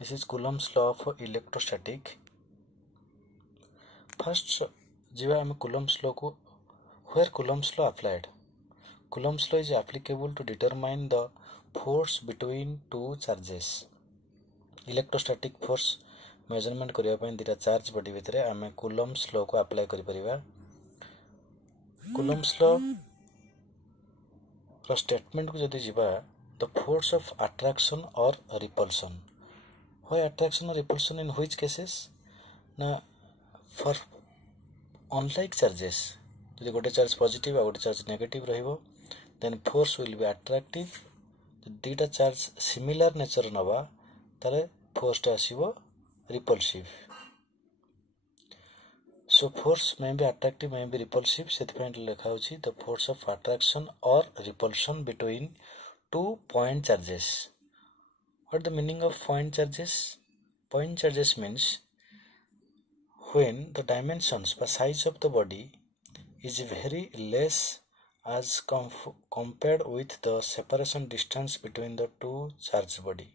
This is Coulomb's law of electrostatic. First, jiva ame Coulomb's law ko where Coulomb's law applied. Coulomb's law is applicable to determine the force between two charges. Electrostatic force measurement करिया ପାଇଁ दिटा charge body भितरे आमे Coulomb's law को apply करि परिबा. Coulomb's law रो statement को जदि जिबा the force of attraction or repulsion. Why attraction or repulsion in which cases? Na for unlike charges, जदि गोटे चार्ज पॉजिटिव आ गोटे चार्ज नेगेटिव रहिबो then force will be attractive. दीटा चार्ज सिमिलर नेचर नबा ताले force टा आसीबो repulsive. So force may be attractive, may be repulsive. सेथिପାଇଁ लेखा होछि the force of attraction or repulsion between two point charges. What the meaning of point charges? Point charges means when the dimensions or size of the body is very less as compared with the separation distance between the two charged body.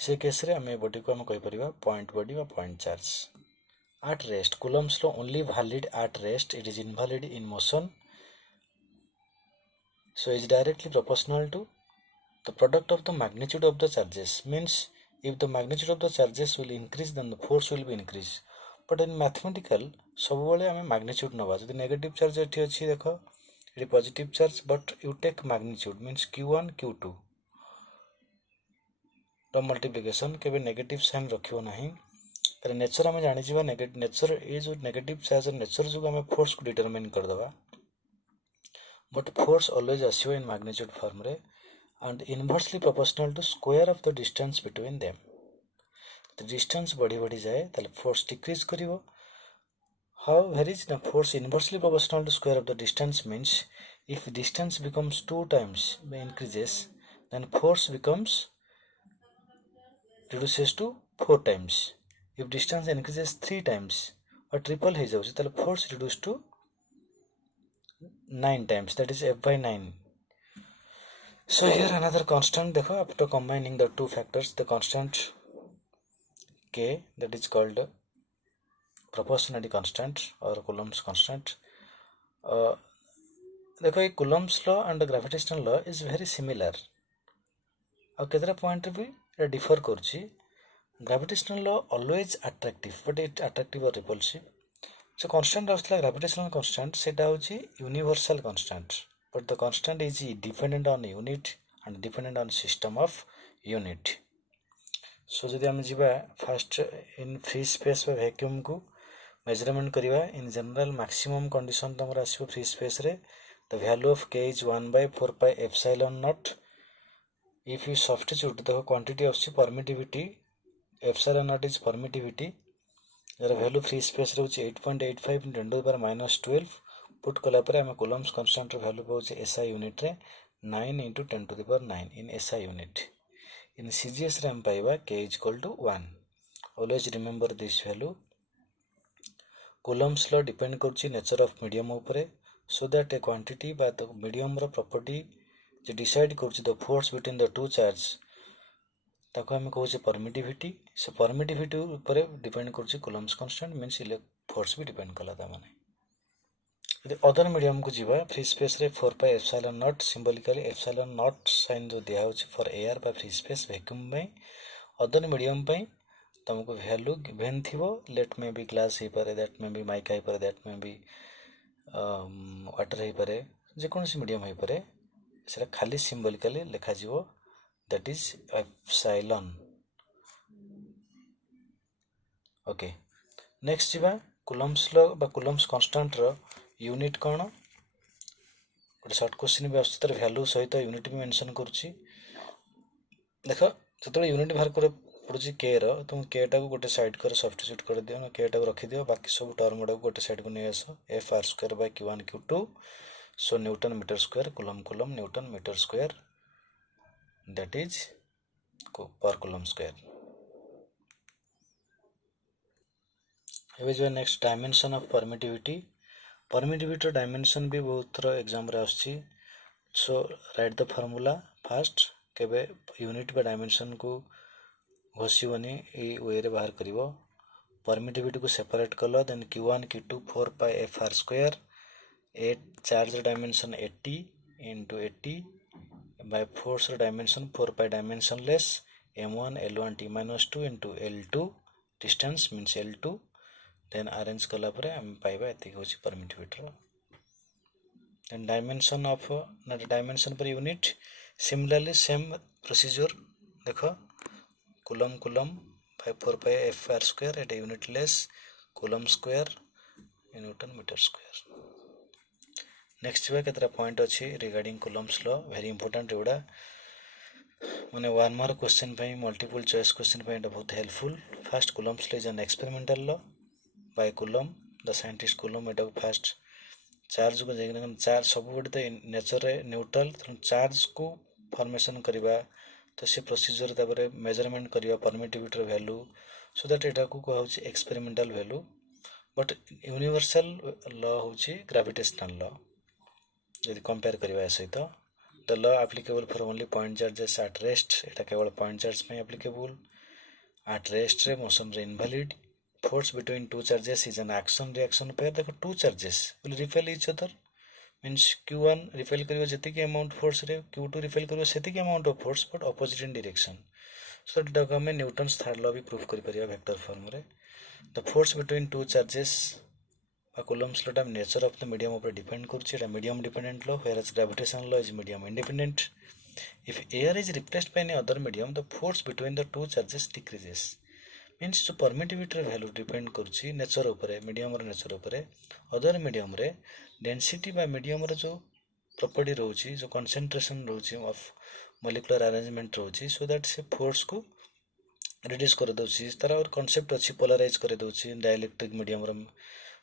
से case रे आमे body को हम कहि परिबा point body or point charge. At rest, Coulomb's law only valid at rest. It is invalid in motion. So is directly proportional to the product of the magnitude of the charges. Means if the magnitude of the charges will increase, then the force will be increased. But in mathematical, सबबेले आमे magnitude नबा. जदि negative charge एठी अछि देखो, एठी positive charge, but you take magnitude means q1 q2 row multiplication केबे negative sign रखियो नाही. तर नेचर आमे जानि जिबा नेचर ए जो नेगेटिव चार्ज नेचर जो आमे फोर्स को डिटरमाइन कर दबा. But force always आसीबो in magnitude form रे and inversely proportional to square of the distance between them. The distance बढ़ी बढ़ी जाए ताले force decrease करिवो. How varies the force inversely proportional to square of the distance means if distance becomes 2 times increases, then force becomes reduces to 4 times. If distance increases 3 times or triple है जाउछि ताले force reduced to 9 times, that is f by 9. So here another constant देखो after combining the two factors, the constant k, that is called proportionality constant or Coulomb's constant. देखो ये Coulomb's law and the gravitational law is very similar. और केतरा point भी differ करछि. Gravitational law always attractive, but it attractive or repulsive. So constant आउसला gravitational constant सेटा होछि universal constant, but the constant is dependent on unit and dependent on system of unit. So जदि हम जिबा first in free space or vacuum को measurement करिवा, in general maximum condition तमरा आसीबो free space रे the value of k is 1 by 4 pi epsilon naught. If you substitute the quantity of permittivity, epsilon naught is permittivity, jar value free space रे होछि 8.85 into 10 to the power minus 12. Put कला परे हम Coulomb's constant रो value पाउछि SI unit रे 9 into 10 to the power 9 in SI unit. In CGS रे हम पाइबा k is equal to 1. Always remember this value. Coulomb's law depend करछि nature of medium ऊपर, so that a quantity by the medium row property J decide करछि the force between the two charge ताको हम कहउछि permittivity. So permittivity ऊपर depend करछि Coulomb's constant means force भी depend कला ता माने. यदि अदर मीडियम को जीवा फ्री स्पेस रे 4 pi epsilon naught, symbolically epsilon naught sign जो दिया होछि फॉर एयर बा फ्री स्पेस वैक्यूम में. अदर मीडियम पे तुमको वैल्यू गिवन थिबो, लेट में भी ग्लास हे पारे, दैट में भी माइका हे पारे, दैट में भी वाटर हे पारे, जे कोनसी मीडियम हे पारे, सेरा खाली सिंबॉलिकली लिखा जीवो that is epsilon. Okay, next जीवा Coulomb's law बा Coulomb's constant रो यूनिट कोन. गोटे शॉर्ट क्वेश्चन भी आछी, तर वैल्यू सहित यूनिट भी मेंशन करछि. देखो जतले यूनिट बाहर करे पड़ुछि k रो, तुम k टा को गोटे साइड कर सब्स्टिट्यूट कर दियो ना, k टा को रखि दियो, बाकी सब टर्म गुडा को गोटे साइड को नै आसो. f r square by q1 q2, so newton metre square, coulomb coulomb, newton metre square, that is per coulomb square. Here is next dimension of permittivity. Permittivity dimension भी बहुत थोड़ा एग्जाम रे आछि. So write the formula first. केबे unit बा dimension को घोषिबनी ए वे रे बाहर करिवो परमिटिविटी को सेपरेट कलो then q1 q2 4 pi fr square 8 charge dimension 80 into 80 by force dimension 4 pi dimensionless m1 l1 t minus 2 into l2 distance means l2 then arrange कला परे हम पाइबा एति होची परमिटिविटी रो then dimension of dimension per unit similarly same procedure देखो coulomb by 4 pi fr square at a unit less coulomb square in newton meter square. Next way केतरा point अछि regarding coulomb's law very important एवडा माने one mark question पे multiple choice question पे एटा बहुत helpful. First coulomb's law is an experimental law by Coulomb the scientist Coulomb Etah first charge को देखने charge सब बड़े nature रे न्यूट्रल चार्ज को फॉर्मेशन करिबा तो से प्रोसीजर ताबरे मेजरमेंट करिबा परमिटिविटी वैल्यू सो दैट एटा को कहउची experimental value but universal law होची ग्रेविटेशनल लॉ यदि कंपेयर करिबा सहित the law applicable for only point charges at rest एटा केवल पॉइंट चार्ज में एप्लीकेबल एट रेस्ट रे मोशन रे invalid force between two charges is an action reaction pair देखो two charges will repel each other means q1 repel करियो जतिके amount force रे q2 repel करियो सेतिके amount of force but opposite in direction so that हमें Newton's third law भी proof करि परिया vector form रे the force between two charges a coulomb's law टा nature of the medium ऊपर depend करछि एटा medium dependent law whereas gravitational law is medium independent if air is replaced by any other medium the force between the two charges decreases means जो permittivity value depend करछि nature ऊपर medium रे nature ऊपर other medium रे density बा medium रे जो property रहउछि जो कंसंट्रेशन रहउछि ऑफ मॉलिक्यूलर अरेंजमेंट रहउछि सो दैट से फोर्स को रिड्यूस कर दउछि तार और कांसेप्ट अछि पोलराइज कर दउछि डाइलेक्ट्रिक मीडियम रे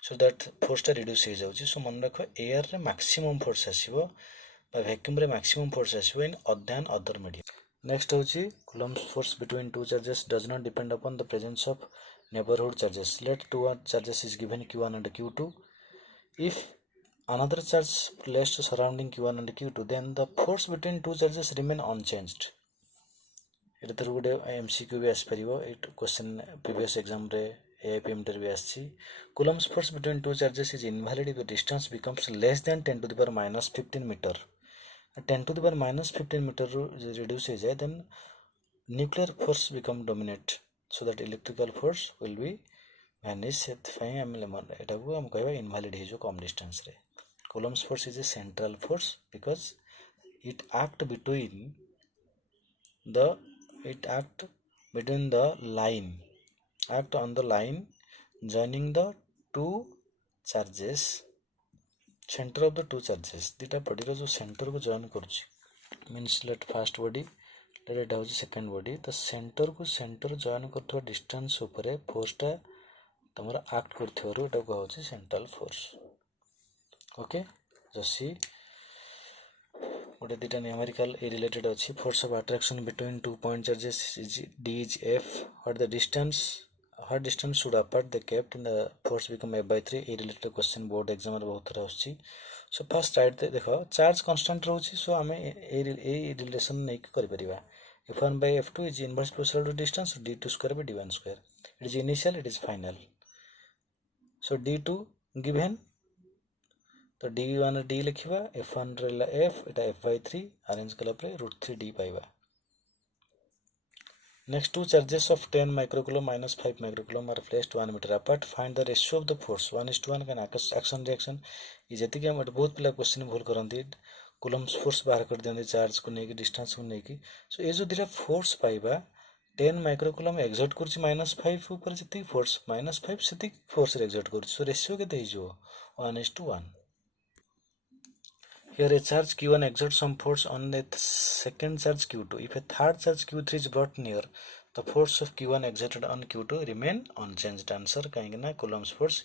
सो दैट फोर्स टा रिड्यूस हो जाउछि सो मन रखो एयर रे मैक्सिमम फोर्स आसीबो बा वैक्यूम रे मैक्सिमम फोर्स आसीबो in other other medium. Next होची Coulomb's force between two charges does not depend upon the presence of neighborhood charges. Let two charges is given q1 and q2. If another charge placed surrounding q1 and q2, then the force between two charges remain unchanged. It is गुडे MCQ भी आसी परिबो it question previous exam रे AIPM रे भी आछि. Coulomb's force between two charges is invalid if the distance becomes less than 10 to the power minus 15 meter. 10 to the power minus 15 meter reduce हो जाए then nuclear force become dominate so that electrical force will be vanish सेतफाई हम lemon एटा को हम कहबा invalid हे जो कम distance रे. Coulomb's force is a central force because it act between the line act on the line joining the two charges center of the two charges dita body ro jo center को join करछि means let first body let it होछि second body the center को center join करथवा distance ऊपर force टा तमरा act करथवारो एटा को होछि central force okay जसी गोटे दिटा न्यूमेरिकल ए रिलेटेड अछि force of attraction between two point charges is d is f what distance should apart they kept in the force become f/3 A related question board exam रे बहुत थरा आछि so first right देखो charge constant रहउछि सो हमें a relation नै करि परिबा f1 by f2 is inverse proportional to distance d2 square by d1 square it is initial it is final so d2 given तो d1 d लिखिबा f1 रहला f एटा f/3 arrange कला परे √3d पाइबा. Next two charges of 10 microcoulomb minus 5 microcoulomb are placed 1 meter apart. Find the ratio of the force 1:1 can action reaction is जति हम बहुत पिला question भूल करंती coulomb's force बाहर कर देंदी चार्ज को नेकी डिस्टेंस को नेकी सो ए जो दिला फोर्स पाइबा 10 माइक्रोकुलम एक्सर्ट करछि -5 ऊपर जति फोर्स -5 सेति फोर्स एक्सर्ट करछि सो रेशियो केते हिजो 1:1. Here a charge q1 exerts some force on the second charge q2. If a third charge q3 is brought near, the force of q1 exerted on q2 remain unchanged. Answer kahina Coulomb's force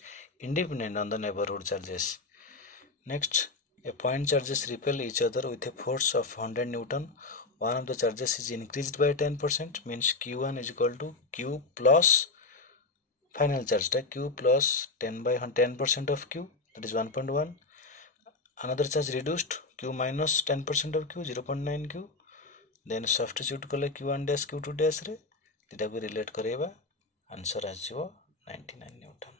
independent on the neighborhood charges. Next, a point charges repel each other with a force of 100 Newton. One of the charges is increased by 10%, means q1 is equal to q plus final charge q plus 10% of q, that is 1.1. Another charge reduced q minus 10% of q 0.9 q then substitute कले q1 dash q2 dash रे दुटा को relate करेबा answer आसीबो 99 Newton.